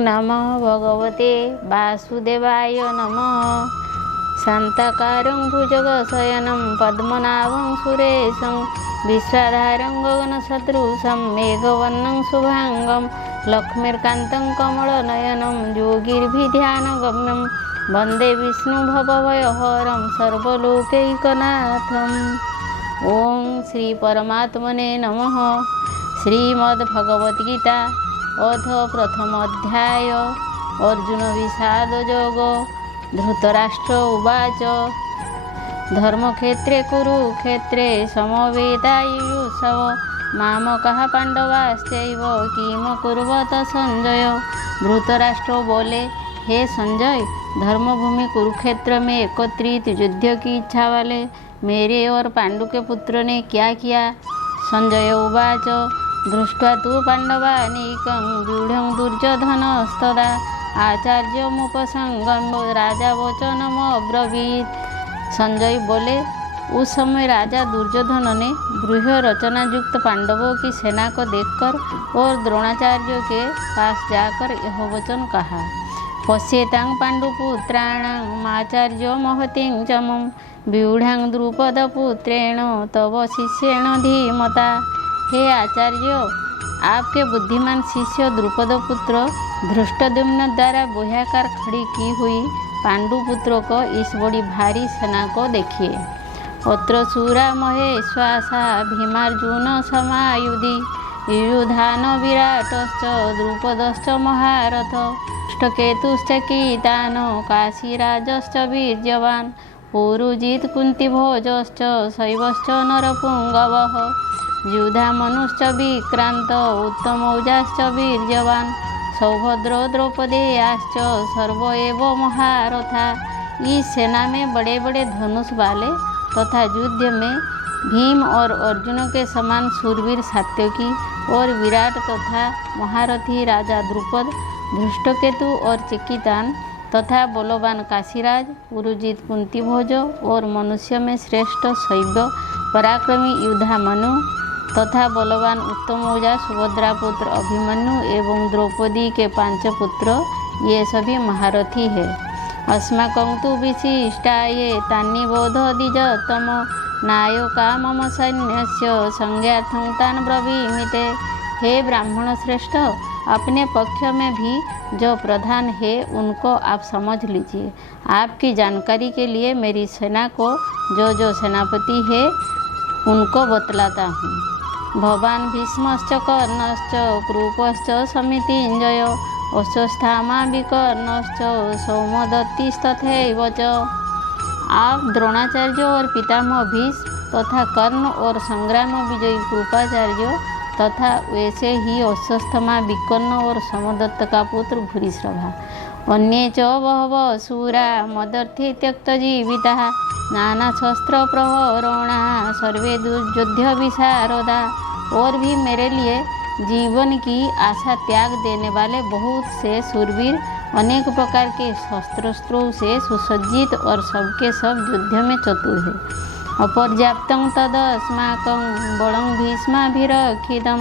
नमः भगवते वासुदेवाय नमः। शान्ताकारं भुजगशयनं पद्मनाभं सुरेशं विश्वाधारं गगनसदृशं मेघवर्णं शुभांगं लक्ष्मीकान्तं कमलनयनं योगिर्भिध्यानगम्यं वन्दे विष्णुभवभयहरं सर्वलोकैकनाथम्। ओम श्री परमात्मने नमः। श्रीमद्भगवद्गीता अथ प्रथम अध्याय अर्जुन विषाद योग। धृतराष्ट्र उवाच धर्मक्षेत्रे कुरुक्षेत्रे समवेतायुयुत्सव मामकः पांडवाश्चैव किम कुर्वत संजय। धृतराष्ट्र बोले, हे संजय, धर्मभूमि कुरुक्षेत्र में एकत्रित युद्ध की इच्छा वाले मेरे और पांडु के पुत्र ने क्या किया। संजय उवाच दृष्ट्वा तु पांडवानीकं व्यूढ़ं दुर्योधनस्तदा आचार्यमुपसंगम्य राजा वचनमब्रवीत्। संजय बोले, उस समय राजा दुर्योधन ने व्यूह रचना युक्त पांडवों की सेना को देखकर और द्रोणाचार्य के पास जाकर यह वचन कहा। पश्येतां पांडुपुत्राणां आचार्य महतिं च मम व्यूढ़ां द्रुपदपुत्रेण तव शिष्येण धीमता। हे आचार्य, आपके बुद्धिमान शिष्य द्रुपद पुत्र धृष्टद्युम्न द्वारा बोह्याकार खड़ी की हुई पांडुपुत्रों को इस बड़ी भारी सेना को देखिए। अत्र शूरा महेश्वासा भीमार्जुन समायुधि युयुधान विराटश्च द्रुपदश्च महारथ केतुश्च कीतान काशीराजश्च वीर्यवान् पुरुजित् कुन्तीभोजश्च शैवश्च नरपुङ्गवः युधामनुश्च विक्रान्त उत्तमौजाश्च वीर्यवान् सौभद्र द्रौपदेयाश्च सर्व एव महारथा। इस सेना में बड़े बड़े धनुष वाले तथा युद्ध में भीम और अर्जुन के समान शूरवीर सात्यकी और विराट तथा महारथी राजा द्रुपद धृष्टकेतु और चिकितान तथा बलवान काशीराज पुरुजित कुंतीभोज और मनुष्य में श्रेष्ठ शैव पराक्रमी युधामनु तथा बलवान उत्तमौजा सुभद्रा पुत्र अभिमन्यु एवं द्रौपदी के 5 पुत्र ये सभी महारथी है। अस्माकं तु विशिष्टाये तानि बोधदिजतम नायका मम सैन्यस्य संज्ञार्थं तान् ब्रवीमि ते। हे ब्राह्मण श्रेष्ठ, अपने पक्ष में भी जो प्रधान है उनको आप समझ लीजिए। आपकी जानकारी के लिए मेरी सेना को जो सेनापति है उनको बतलाता हूँ। भवान भीष्मश्च कर्णश्च कृपश्च समितिञ्जय अश्वस्थामा विकर्णश्च सौमदत्तिस्तथैव च। आप द्रोणाचार्य और पितामह भीष्म तथा कर्ण और संग्राम विजयी कृपाचार्य तथा वैसे ही अश्वस्थमा विकर्ण और समदत्त का पुत्र भूरिश्रवा अन्ये च बहवः शूरा मदर्थे त्यक्तजीविताः नानाशस्त्र प्रहरणा सर्वे दुर्योध्य विशारदा। और भी मेरे लिए जीवन की आशा त्याग देने वाले बहुत से शूरवीर अनेक प्रकार के शस्त्रों से सुसज्जित और सबके सब युद्ध में चतुर है। अपर्याप्तं तदस्माकं बलं भीष्माभिरक्षितं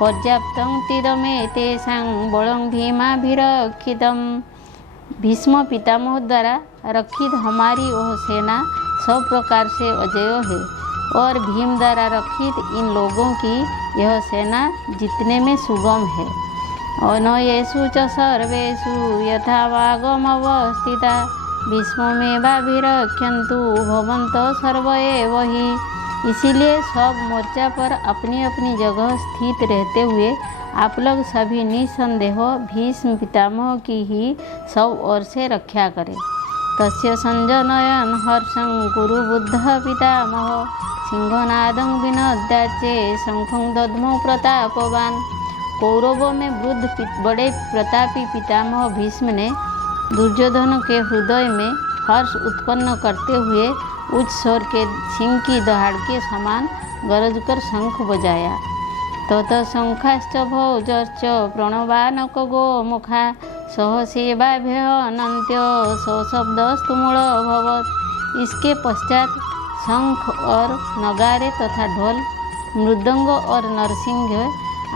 पर्याप्तं तिदमेतेषां बलं भीमाभिरक्षितं। भीष्म पितामह द्वारा रक्षित हमारी वह सेना सब प्रकार से अजेय है और भीम द्वारा रक्षित इन लोगों की यह सेना जितने में सुगम है। अनयेषु च सर्वेषु यथा वागमवस्थिता भीष्ममेवाभिरक्षन्तु भवन्तः सर्व एव हि। इसीलिए सब मोर्चा पर अपनी अपनी जगह स्थित रहते हुए आप लोग सभी निसंदेह भीष्म पितामह की ही सब ओर से रक्षा करें। तस्य संजनयन हर्षं कुरु बुद्ध पितामह सिंहनादं विनद्याचे शंखं दद्मो प्रतापवान। कौरवों में वृद्ध बड़े प्रतापी पितामह भीष्म ने दुर्योधन के हृदय में हर्ष उत्पन्न करते हुए उच्च स्वर के सिंह की दहाड़ के समान गरज कर शंख बजाया। तत शंखाश्च भौजश्च प्रणवानक गोमुखा सहसेवाभ्य अनंत्य सशब्दस्तुमूलभवत्। इसके पश्चात शंख और नगारे तथा ढोल मृदंग और नरसिंह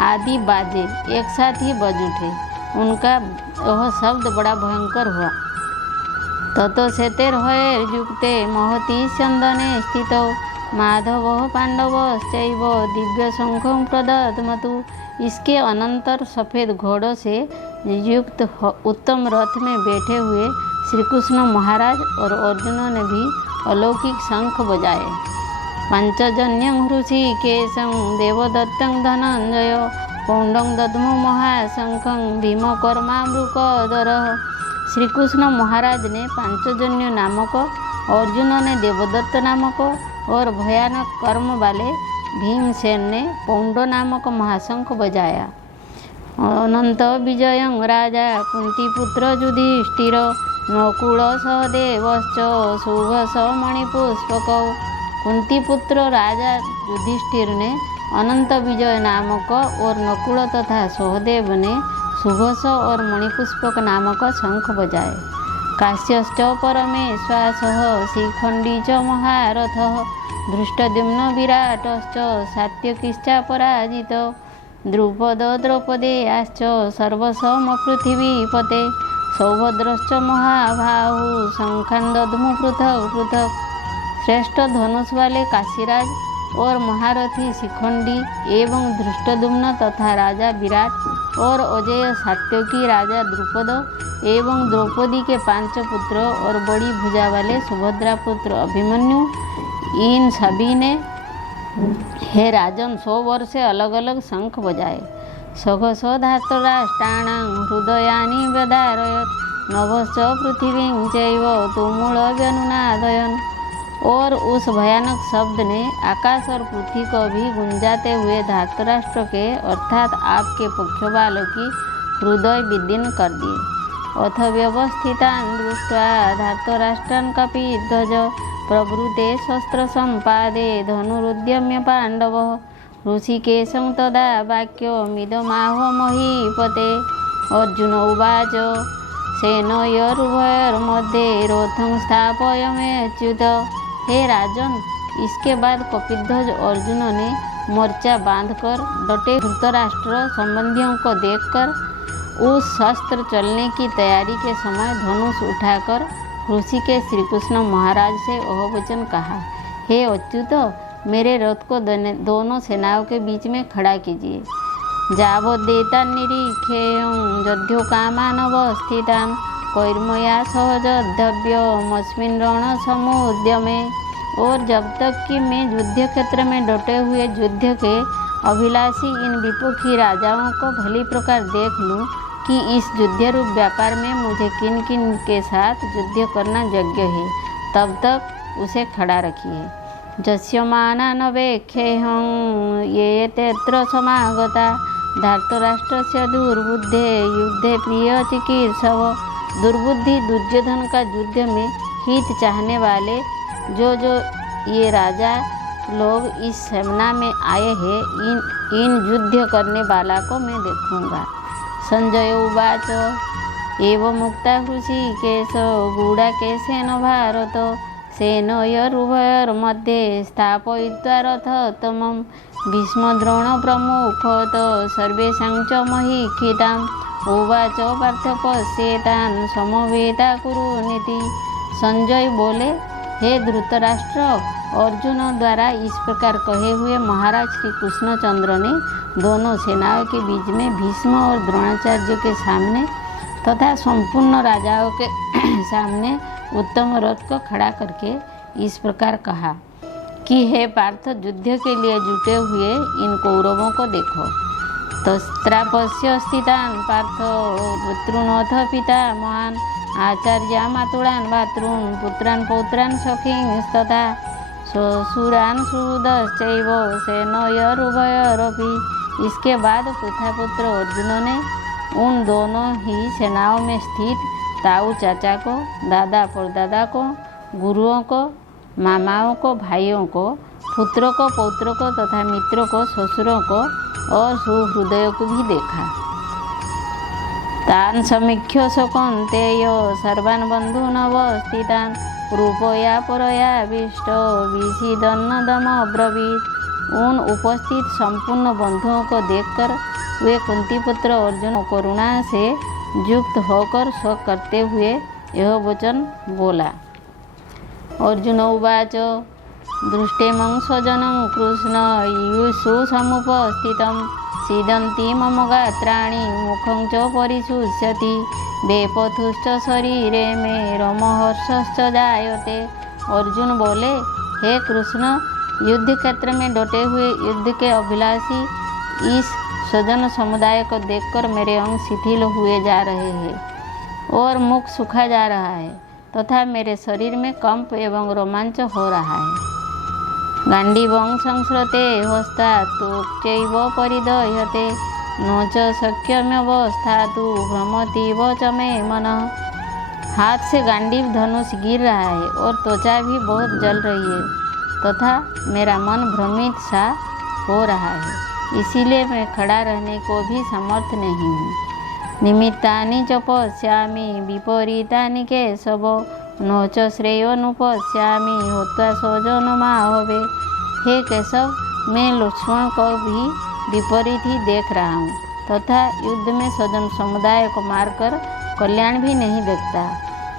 आदि बाजे एक साथ ही बज उठे उनका वह शब्द बड़ा भयंकर हुआ। ततो शेतेर्भयैर्युक्ते महती स्यन्दने स्थितौ माधवः पांडवश्चैव दिव्य शंखं प्रदद्मतु। इसके अनंतर सफ़ेद घोड़ों से युक्त उत्तम रथ में बैठे हुए श्री कृष्ण महाराज और अर्जुनों ने भी अलौकिक शंख बजाए। पांचजन्यं हृषिकेशं देवदत्तं धनंजय पौंडं दद्मो महाशंखं भीमकर्मामृकधरः। श्री कृष्ण महाराज ने पांचजन्य नामक, अर्जुन ने देवदत्त नामक और भयानक कर्म वाले भीमसेन ने पौंड नामक महाशंख बजाया। अनंत विजयं राजा कुंतीपुत्र युधिष्ठिर नकुल सहदेवश्च सुघस मणिपुष्पकौ। कुंतीपुत्र राजा युधिष्ठिर ने अनंत विजय नामक और नकुल तथा सहदेव ने सुघस और मणिपुष्पक नामक शंख बजाए। काश्यश्च परमेश्वासः शिखंडी च महारथः धृष्टद्युम्न विराटश्च सात्यकिश्चापराजित द्रुपद द्रौपदेयाश्च सर्वसमपृथिवीपते सौभद्रश्च महाबाहु शंखान् दद्मु पृथक पृथक। श्रेष्ठ धनुष वाले काशीराज और महारथी शिखंडी एवं धृष्टद्युम्न तथा राजा विराट और अजय सात्यकी राजा द्रुपद एवं द्रौपदी के 5 पुत्र और बड़ी भुजा वाले सुभद्रा पुत्र अभिमन्यु, इन सभी ने हे राजन 100 वर्ष से अलग अलग शंख बजाए। सघस धातराष्ट्राणां हृदयानि व्यधारयत् नभश्च पृथिवीं चैव तुमुलव्यनुनादयन्। और उस भयानक शब्द ने आकाश और पृथ्वी को भी गुंजाते हुए धातराष्ट्र के अर्थात आपके पक्षवालों की हृदय विदीर्ण कर दिए। अथ व्यवस्थितान् दृष्ट्वा धातराष्ट्रान् कपिध्वज प्रवृते शस्त्र संपादे धनुरुद्यम्य पांडवः ऋषिकेशं तदा वाक्यमिदमाह महीपते। अर्जुन उवाच सेनयोरुभयोर्मध्ये रथं स्थापयमेच्युत। हे राजन, इसके बाद कपिध्वज अर्जुन ने मोर्चा बांधकर डटे धृतराष्ट्र संबंधियों को देखकर उस शस्त्र चलने की तैयारी के समय धनुष उठाकर ऋषि के श्री कृष्ण महाराज से वह वचन कहा, हे अच्युत, मेरे रथ को दोनों सेनाओं के बीच में खड़ा कीजिए। जावदेतान् निरीक्षेयं जध्यो कामानवस्थितान् कैर्मया सहजद्धव्यमस्मिन् रणसमुद्यमे। और जब तक कि मैं युद्ध क्षेत्र में डटे हुए युद्ध के अभिलाषी इन विपक्षी राजाओं को भली प्रकार देख लूँ कि इस युद्ध रूप व्यापार में मुझे किन किन के साथ युद्ध करना योग्य है, तब तक उसे खड़ा रखिए। जस्यमानानवेक्षेऽहं ये तत्र समागता धार्तराष्ट्रस्य दुर्बुद्धे युद्धे प्रिय चिकीर्षव। दुर्बुद्धि दुर्योधन का युद्ध में हित चाहने वाले जो ये राजा लोग इस सेना में आए हैं, इन युद्ध करने वाला को मैं देखूंगा। संजय उवाच एवं मुक्ता हृषिकेश गूढाकेशेन भारत सेनयोरुभयोर्मध्ये स्थापयित्वा रथोत्तमं भीष्मद्रोण प्रमुखत सर्वेषां च महीक्षिताम्। उवाच पार्थ पश्येतान् समवेता कुरुनीति। संजय बोले, हे धृतराष्ट्र, अर्जुन द्वारा इस प्रकार कहे हुए महाराज श्री कृष्णचंद्र ने दोनों सेनाओं के बीच में भीष्म और द्रोणाचार्य के सामने तथा संपूर्ण राजाओं के सामने उत्तम रथ को खड़ा करके इस प्रकार कहा कि हे पार्थ, युद्ध के लिए जुटे हुए इन कौरवों को देखो। तस्त्रापस्य स्थितान् पार्थ पुत्रूनोऽथ पिता महान् आचार्या मातुलान् भातॄन् पुत्रान् पौत्रान् सखींस्तथा ससुरान् सुहृदश्चैव सेनयोरुभयोरपि। इसके बाद पुत्र अर्जुन ने उन दोनों ही सेनाओं में स्थित ताऊ चाचा को, दादा परदादा को, गुरुओं को, मामाओं को, भाइयों को, पुत्रों को, पौत्रों को तथा मित्रों को, ससुरों को और सुहृदयों को भी देखा। तान् समीक्ष्य कौन्तेय सर्वान् बन्धून् अवस्थितान् रूपया परयाविष्ट विषीदन्नदमब्रवीत्। उन उपस्थित संपूर्ण बंधुओं को देखकर वे कुंती पुत्र अर्जुन करुणा से युक्त होकर शोक करते हुए यह वचन बोला। अर्जुन उवाच दृष्टेमं स्वजनं कृष्ण युषु समुपस्थितं सीदन्ति मम गात्राणि मुखं च परिशुष्यति बेपथुश्च शरीरे मे रोमहर्षश्च जायते। अर्जुन बोले, हे कृष्ण, युद्ध क्षेत्र में डटे हुए युद्ध के अभिलाषी इस स्वजन समुदाय को देखकर मेरे अंग शिथिल हुए जा रहे हैं और मुख सूखा जा रहा है तथा मेरे शरीर में कंप एवं रोमांच हो रहा है। गांडीवं संस्रते हस्तात्तुक्चैव परिदह्यते न च शक्यम्यवस्थातु भ्रमतीव च मे मनः। हाथ से गांडीव धनुष गिर रहा है और त्वचा भी बहुत जल रही है तथा मेरा मन भ्रमित सा हो रहा है, इसीलिए मैं खड़ा रहने को भी समर्थ नहीं हूँ। निमित्तानि च पश्यामि विपरीतानि केशव न च श्रेयोनुपश्यामि होत्वा स्वजनमाहवे। हे केशव, मैं लक्ष्मण को भी विपरीत ही देख रहा हूँ तथा युद्ध में स्वजन समुदाय को मारकर कल्याण भी नहीं देखता।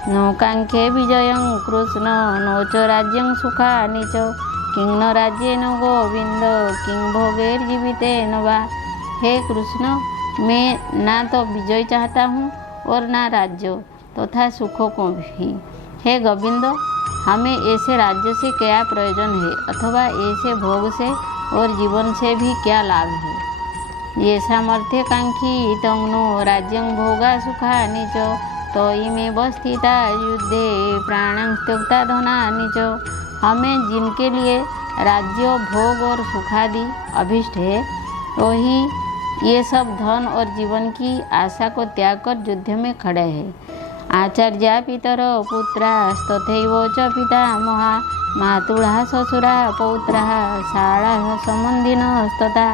नौकांखे विजयं कृष्ण नो च राज्यं सुखानि च किं न राज्येन गोविंद किं भोगैर्जीवितेन वा। हे कृष्ण, मैं ना तो विजय चाहता हूँ और ना राज्य तथा सुखों को भी। हे गोविंद, हमें ऐसे राज्य से क्या प्रयोजन है अथवा ऐसे भोग से और जीवन से भी क्या लाभ है। ये सामर्थ्यकांक्षी तंगनो राज्यं भोगा सुखानि च तयिमेव स्थिता युद्धे प्राणं त्यक्ता धनानि च। हमें जिनके लिए राज्य भोग और सुखादि अभिष्ट है वही ये सब धन और जीवन की आशा को त्याग कर युद्ध में खड़े हैं। आचार्या पितर पुत्रास्तथैव च पितामहा मातुलः ससुरा पौत्रः शाला संबंधिनस्तथा।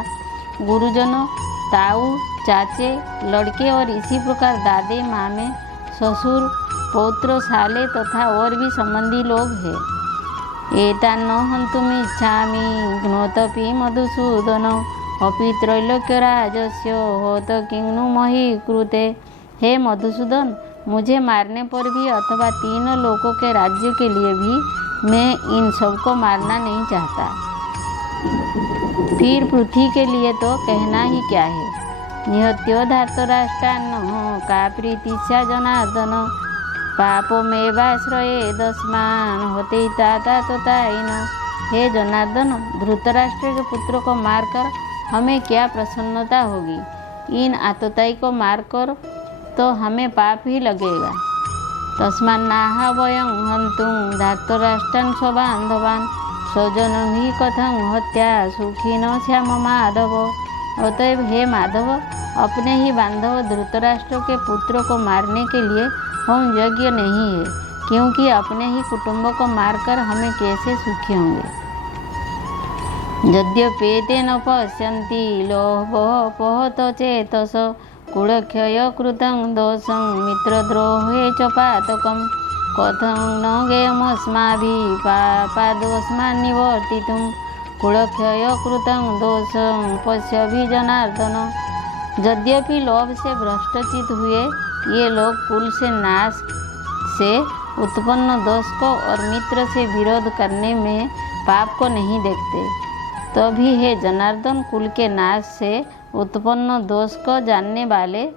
गुरुजनों, ताऊ, चाचे, लड़के और इसी प्रकार दादे, मामे, ससुर, पौत्र, साले तथा और भी संबंधी लोग हैं। एतान्न हन्तुमिच्छामि घ्नोतपि मधुसूदन अपि त्रैलोक्यराजस्य होत किं नु मही कृते। हे मधुसूदन, मुझे मारने पर भी अथवा तीनों लोगों के राज्य के लिए भी मैं इन सबको मारना नहीं चाहता। फिर पृथ्वी के लिए तो कहना ही क्या है। निहत्यो धार्तराष्ट्रान्न का प्रीतिस्या जनार्दन पापमेवाश्रये दस्मान होते ताता तोताइन। हे जनार्दन, धृतराष्ट्र के पुत्र को मारकर हमें क्या प्रसन्नता होगी। इन आतताई को मारकर तो हमें पाप ही लगेगा। तस्मान्नाह वयं हन्तुं धार्तराष्ट्रान् स्वबान्धवान् स्वजनं हि कथं हत्या सुखिनो श्याम माधव। अतएव हे माधव, अपने ही बांधव धृतराष्ट्र के पुत्र को मारने के लिए हम योग्य नहीं है, क्योंकि अपने ही कुटुंब को मारकर हमें कैसे सुखी होंगे। यद्यपेते न पश्यन्ति लोभोपहत चेतस कुलक्षय कृतं दोषं मित्रद्रोहे च पातकं कथं न गेयमस्माभिः पापादोस्मान् निवर्तितुं कुलक्षय कृतं दोषं पश्यभि जनार्दन। यद्यपि लोभ से भ्रष्टचित हुए ये लोग कुल से नाश से उत्पन्न दोष को और मित्र से विरोध करने में पाप को नहीं देखते, तो भी हे जनार्दन, कुल के नाश से उत्पन्न दोष को जानने वाले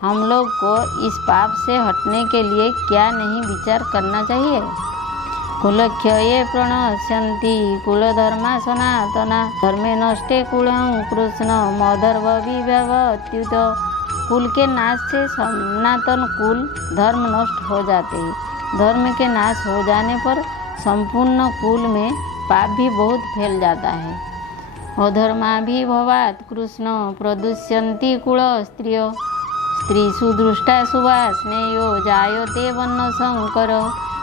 हम लोग को इस पाप से हटने के लिए क्या नहीं विचार करना चाहिए। कुलक्षये प्रणश्यन्ति कुलधर्मा सनातना धर्मे नष्टे कुलं कृष्ण मधर्व विभवत्युत। कुल के नाश से सनातन कुल धर्म नष्ट हो जाते हैं। धर्म के नाश हो जाने पर संपूर्ण कुल में पाप भी बहुत फैल जाता है। अधर्माभिभवात् कृष्ण प्रदुष्यन्ति कुल स्त्रियो स्त्रीषु दृष्टा सुवास्नेयो जायते वर्ण संकर।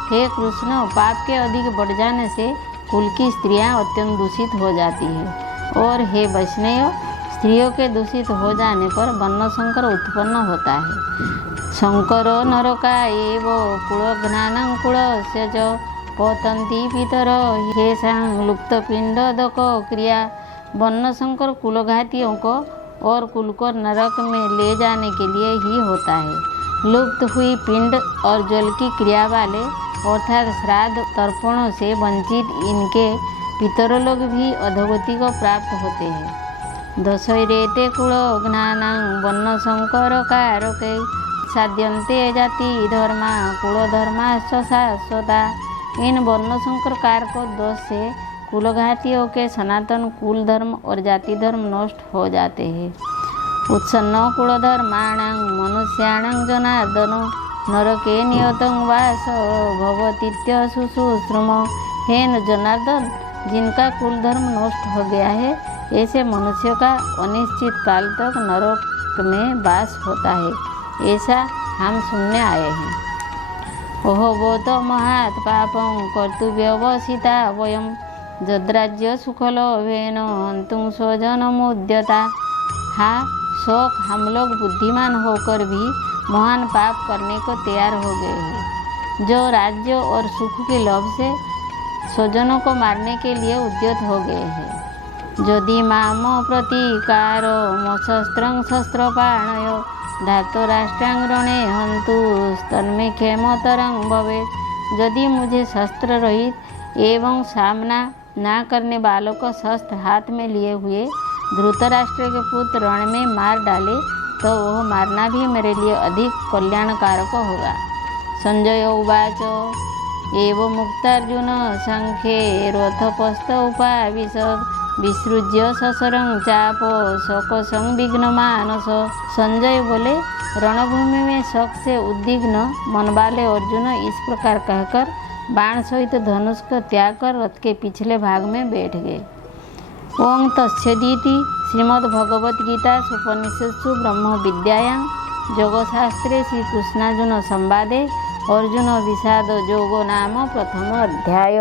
हे कृष्ण, पाप के अधिक बढ़ जाने से कुल की स्त्रियां अत्यंत दूषित हो जाती है और हे वैष्णव, स्त्रियों के दूषित हो जाने पर वर्ण संकर उत्पन्न होता है। शंकरो नरका एव कुलघ्नानं कुलस्य च पतन्ति पितर हेषां लुप्तपिंडदक क्रिया। वर्ण संकर कुलघातियों को और कुल को नरक में ले जाने के लिए ही होता है। लुप्त हुई पिंड और जल की क्रिया वाले अर्थात श्राद्ध तर्पणों से वंचित इनके पितरलोक भी अधोगति को प्राप्त होते हैं। दशैरेते कुल ज्ञानं वर्ण संकर कारके साध्यन्ते जाति धर्मा कुल धर्माश्च शाश्वता। इन वर्ण संकर कारक दोष से कुलघातियों के सनातन कुल धर्म और जाति धर्म नष्ट हो जाते हैं। उत्सन्न कुलधर्माणां मनुष्याणां जनार्दनो नरके नियतं वास भवतीत्य सुश्रुम। हे जनार्दन, जिनका कुल धर्म नष्ट हो गया है ऐसे मनुष्य का अनिश्चित काल तक नरक में वास होता है, ऐसा हम सुनने आए हैं। ओहो बोध महात् पापं कर्तव्यवसिता वयं जद्राज्य सुखलोभेन हन्तुं स्वजनमुद्यता। हाँ, शौक हम लोग बुद्धिमान होकर भी महान पाप करने को तैयार हो गए हैं, जो राज्य और सुख के लोभ से स्वजनों को मारने के लिए उद्यत हो गए हैं। यदि माम प्रतीकार मशस्त्रं शस्त्रपाणयो धातुराष्ट्रांगणे हंतु तन्मे क्षेमतरं भवेत्। यदि मुझे शस्त्र रहित एवं सामना ना करने वालों को शस्त्र हाथ में लिए हुए धृतराष्ट्र के पुत्र रण में मार डाले तो वह मारना भी मेरे लिए अधिक कल्याणकारक होगा। संजय उवाच एवं मुक्तार्जुन संख्ये रथपस्थ उपाविशत् विसृज्य सशरं चाप शोकसं विघ्नमानस। संजय बोले, रणभूमि में शोक से उद्विग्न मन वाले अर्जुन इस प्रकार कहकर बाण सहित धनुष को त्याग कर रथ के पिछले भाग में बैठ गए। ओं तत्सदिति श्रीमद्भगवद्गीता उपनिषत्सु ब्रह्म विद्यायां योगशास्त्रे श्रीकृष्णार्जुन संवादे अर्जुन विषाद योगो नाम प्रथम अध्याय।